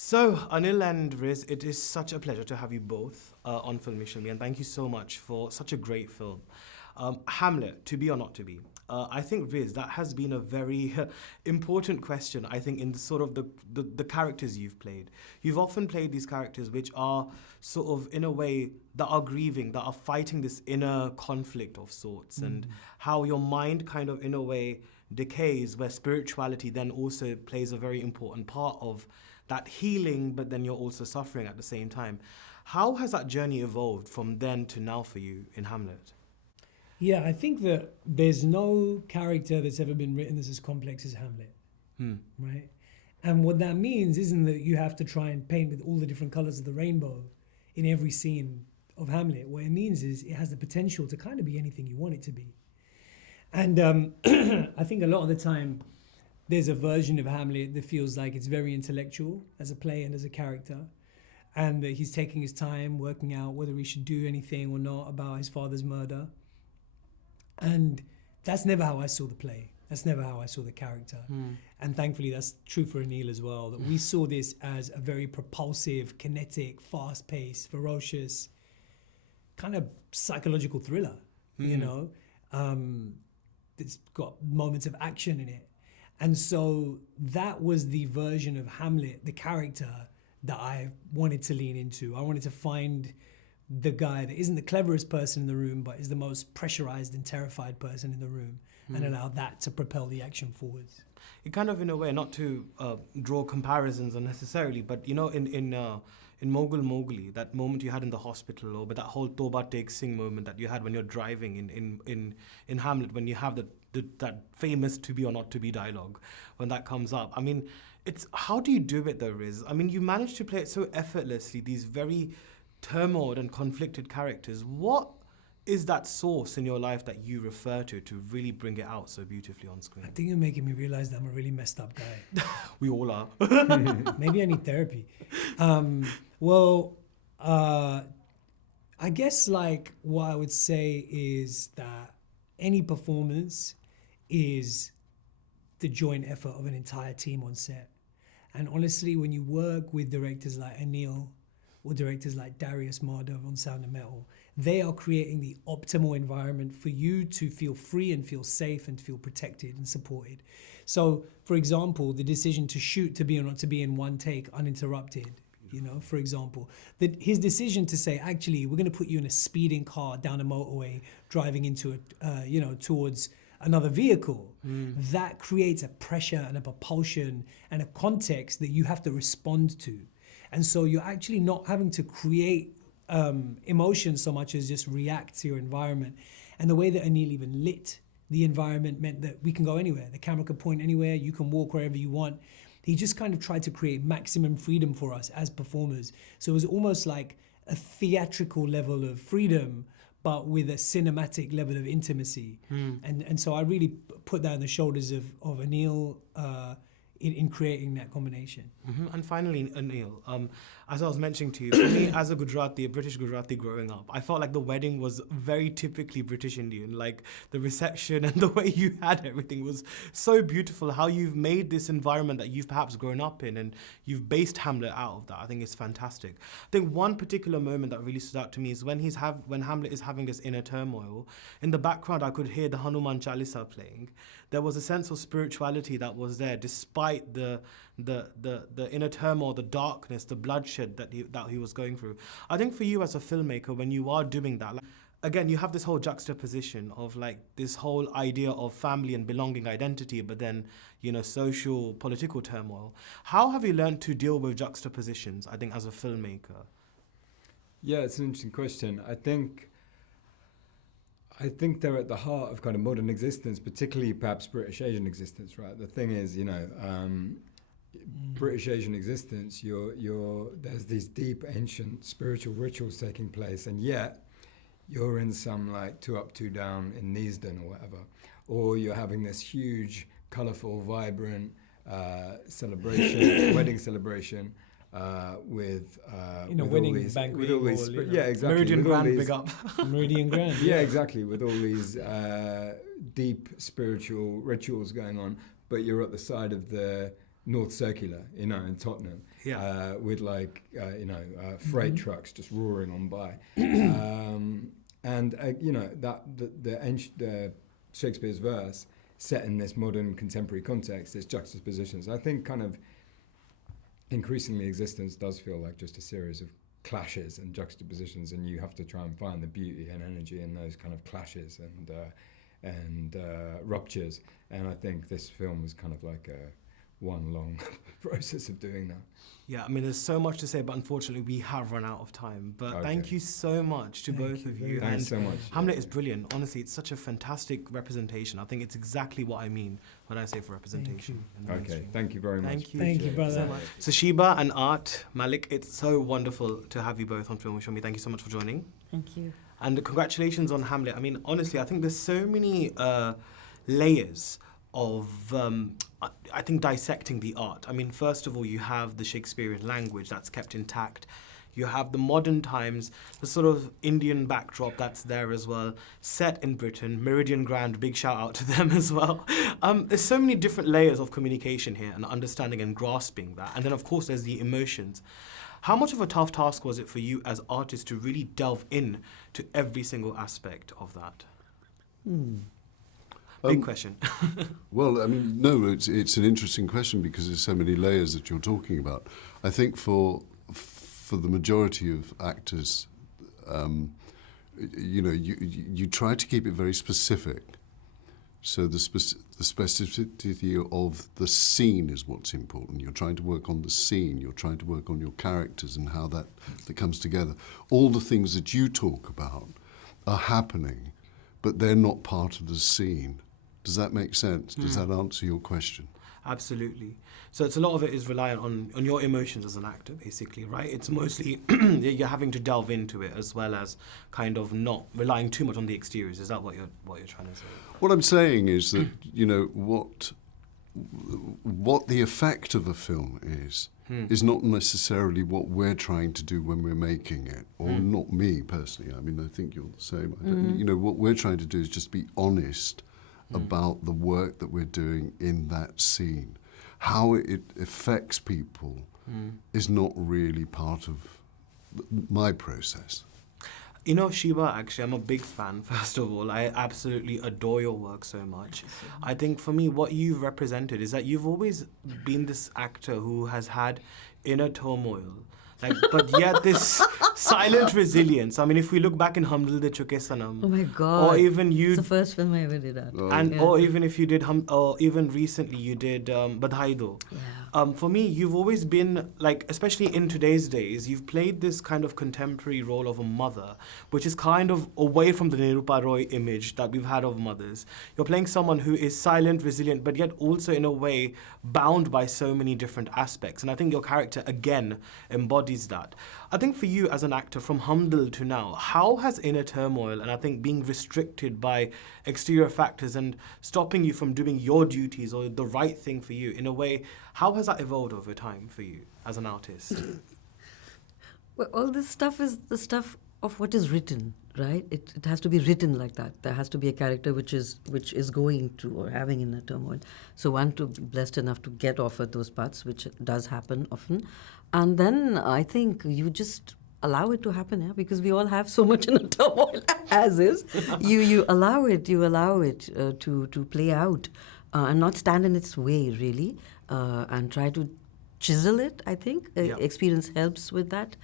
So, Anil and Riz, it is such a pleasure to have you both on Filme Shilmy, and thank you so much for such a great film. Hamlet, to be or not to be? I think, Riz, that has been a very important question, I think, in the sort of the characters you've played. You've often played these characters which are sort of, in a way, that are grieving, that are fighting this inner conflict of sorts, and how your mind kind of, in a way, decays, where spirituality then also plays a very important part of that healing, but then you're also suffering at the same time. How has that journey evolved from then to now for you in Hamlet? Yeah, I think that there's no character that's ever been written that's as complex as Hamlet, right? And what that means isn't that you have to try and paint with all the different colors of the rainbow in every scene of Hamlet. What it means is it has the potential to kind of be anything you want it to be. And I think a lot of the time, there's a version of Hamlet that feels like it's very intellectual as a play and as a character, and that he's taking his time working out whether he should do anything or not about his father's murder. And that's never how I saw the play. That's never how I saw the character. And thankfully, that's true for Aneil as well, that we saw this as a very propulsive, kinetic, fast-paced, ferocious, kind of psychological thriller, you know? It's got moments of action in it. And so that was the version of Hamlet, the character, that I wanted to lean into. I wanted to find the guy that isn't the cleverest person in the room, but is the most pressurized and terrified person in the room, and allow that to propel the action forwards. It kind of, in a way, not to draw comparisons unnecessarily, but you know, in Mogul Mowgli, that moment you had in the hospital, or but that whole Toba Tek Singh moment that you had when you're driving in Hamlet, when you have that famous to be or not to be dialogue, when that comes up. I mean, it's how do you do it though, Riz? I mean, you managed to play it so effortlessly, these very turmoiled and conflicted characters. What is that source in your life that you refer to really bring it out so beautifully on screen? I think you're making me realize that I'm a really messed up guy. We all are. Maybe I need therapy. I guess like what I would say is that any performance is the joint effort of an entire team on set. And honestly, when you work with directors like Aneil or directors like Darius Madhav on Sound of Metal, they are creating the optimal environment for you to feel free and feel safe and feel protected and supported. So, for example, the decision to shoot To Be or Not to Be in one take uninterrupted, you know, for example, that his decision to say, actually, we're going to put you in a speeding car down a motorway, driving into towards another vehicle, that creates a pressure and a propulsion and a context that you have to respond to. And so you're actually not having to create emotion so much as just react to your environment. And the way that Aneil even lit the environment meant that we can go anywhere. The camera could point anywhere, you can walk wherever you want. He just kind of tried to create maximum freedom for us as performers. So it was almost like a theatrical level of freedom, but with a cinematic level of intimacy. And so I really put that on the shoulders of Aneil in creating that combination. And finally, Aneil, as I was mentioning to you, for me as a Gujarati, a British Gujarati growing up, I felt like the wedding was very typically British Indian. Like the reception and the way you had everything was so beautiful. How you've made this environment that you've perhaps grown up in, and you've based Hamlet out of that. I think it's fantastic. I think one particular moment that really stood out to me is when when Hamlet is having this inner turmoil. In the background, I could hear the Hanuman Chalisa playing. There was a sense of spirituality that was there, despite the inner turmoil, the darkness, the bloodshed that he was going through. I think for you as a filmmaker, when you are doing that, like, again, you have this whole juxtaposition of like this whole idea of family and belonging identity, but then, you know, social, political turmoil. How have you learned to deal with juxtapositions, I think, as a filmmaker? Yeah, it's an interesting question. I think they're at the heart of kind of modern existence, particularly perhaps British Asian existence, right? The thing is, you know, British Asian existence, there's these deep ancient spiritual rituals taking place, and yet you're in some like 2 Up, 2 Down in Neasden or whatever, or you're having this huge, colourful, vibrant celebration, wedding celebration. With a wedding banquet hall, yeah, exactly. Meridian Grand, big up. Meridian Grand. Yeah, exactly. With all these deep spiritual rituals going on, but you're at the side of the North Circular, you know, in Tottenham, Yeah. with like freight trucks just roaring on by, and that the Shakespeare's verse set in this modern contemporary context, this juxtapositions. I think kind of increasingly existence does feel like just a series of clashes and juxtapositions, and you have to try and find the beauty and energy in those kind of clashes and ruptures. And I think this film was kind of like one long process of doing that. Yeah, I mean, there's so much to say, but unfortunately, we have run out of time. But thank you so much to both of you. Thanks so much. Hamlet is brilliant. Honestly, it's such a fantastic representation. I think it's exactly what I mean when I say for representation. Okay, thank you very much. Thank you. Thank you, brother. So much. So Sheeba and Art, Malik, it's so wonderful to have you both on Filme Shilmy. Thank you so much for joining. Thank you. And congratulations on Hamlet. I mean, honestly, I think there's so many layers of, I think, dissecting the art. I mean, first of all, you have the Shakespearean language that's kept intact. You have the modern times, the sort of Indian backdrop that's there as well, set in Britain, Meridian Grand, big shout out to them as well. There's so many different layers of communication here and understanding and grasping that. And then, of course, there's the emotions. How much of a tough task was it for you as artists to really delve in to every single aspect of that? Big question. Well, I mean, no, it's an interesting question because there's so many layers that you're talking about. I think for the majority of actors, you try to keep it very specific. So the specificity of the scene is what's important. You're trying to work on the scene. You're trying to work on your characters and how that comes together. All the things that you talk about are happening, but they're not part of the scene. Does that make sense? Does that answer your question? Absolutely. So it's a lot of it is reliant on your emotions as an actor, basically, right? It's mostly you're having to delve into it as well as kind of not relying too much on the exteriors. Is that what you're trying to say? What I'm saying is that what the effect of a film is not necessarily what we're trying to do when we're making it, or not me personally. I mean, I think you're the same. What we're trying to do is just be honest about the work that we're doing in that scene. How it affects people is not really part of my process. You know, Sheeba, actually, I'm a big fan, first of all. I absolutely adore your work so much. I think for me, what you've represented is that you've always been this actor who has had inner turmoil. But yet this silent resilience. I mean, if we look back in Hamlet, the Chuke Sanam. Oh my God! Or even you. It's the first film I ever did that. Or even if you did, or even recently you did Badhai Do. Yeah. For me, you've always been especially in today's days, you've played this kind of contemporary role of a mother, which is kind of away from the Nirupa Roy image that we've had of mothers. You're playing someone who is silent, resilient, but yet also in a way bound by so many different aspects. And I think your character again embodies that. I think for you as an actor, from Hamdal to now, how has inner turmoil and I think being restricted by exterior factors and stopping you from doing your duties or the right thing for you, in a way, how has that evolved over time for you as an artist? Well, all this stuff is the stuff of what is written, right? It has to be written like that. There has to be a character which is going to or having inner turmoil. So one to be blessed enough to get offered those parts, which does happen often. And then I think you just allow it to happen, yeah? Because we all have so much inner turmoil as is. You allow it to play out and not stand in its way, really, and try to chisel it, I think. Experience helps with that.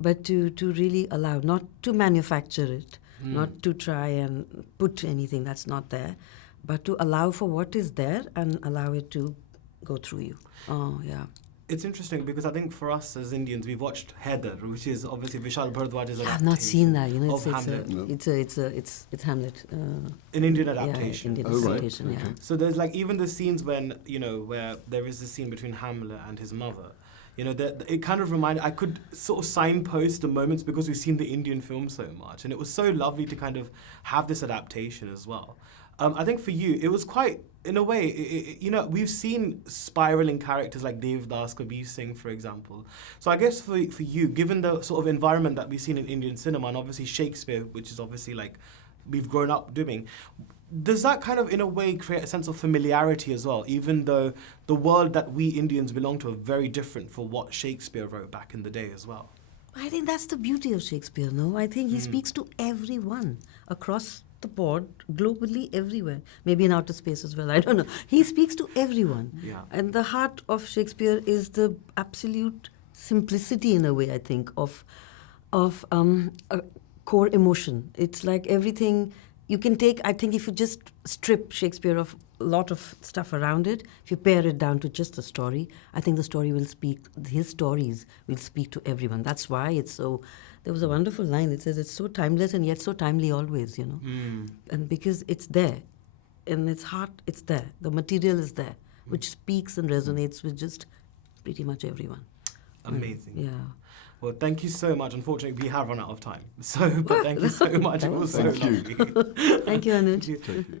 But to really allow, not to manufacture it, not to try and put anything that's not there, but to allow for what is there and allow it to go through you. Oh, yeah. It's interesting because I think for us as Indians, we've watched Heather, which is obviously Vishal Bhardwaj's adaptation. I've not seen that. You know, of Hamlet. It's Hamlet. An Indian adaptation. Yeah, Indian adaptation. Right. Yeah. So there's even the scenes when where there is the scene between Hamlet and his mother. It kind of reminded. I could sort of signpost the moments because we've seen the Indian film so much, and it was so lovely to kind of have this adaptation as well. I think for you, it was quite, in a way, we've seen spiraling characters like Dev Das, Kabir Singh, for example. So I guess for you, given the sort of environment that we've seen in Indian cinema, and obviously Shakespeare, which is obviously we've grown up doing. Does that kind of, in a way, create a sense of familiarity as well, even though the world that we Indians belong to are very different for what Shakespeare wrote back in the day as well? I think that's the beauty of Shakespeare, no? I think he speaks to everyone across the board, globally, everywhere. Maybe in outer space as well, I don't know. He speaks to everyone. Yeah. And the heart of Shakespeare is the absolute simplicity, in a way, I think, of a core emotion. It's like everything you can take. I think if you just strip Shakespeare of a lot of stuff around it, if you pare it down to just a story, I think the story will speak, his stories will speak to everyone. That's why it's so, there was a wonderful line, it says it's so timeless and yet so timely always, you know. And because it's there, in its heart, it's there. The material is there, which speaks and resonates with just pretty much everyone. Amazing. Yeah. Well, thank you so much. Unfortunately, we have run out of time. But thank you so much. It was so Thank you. lovely. Thank you, Anuj. Thank you. Thank you.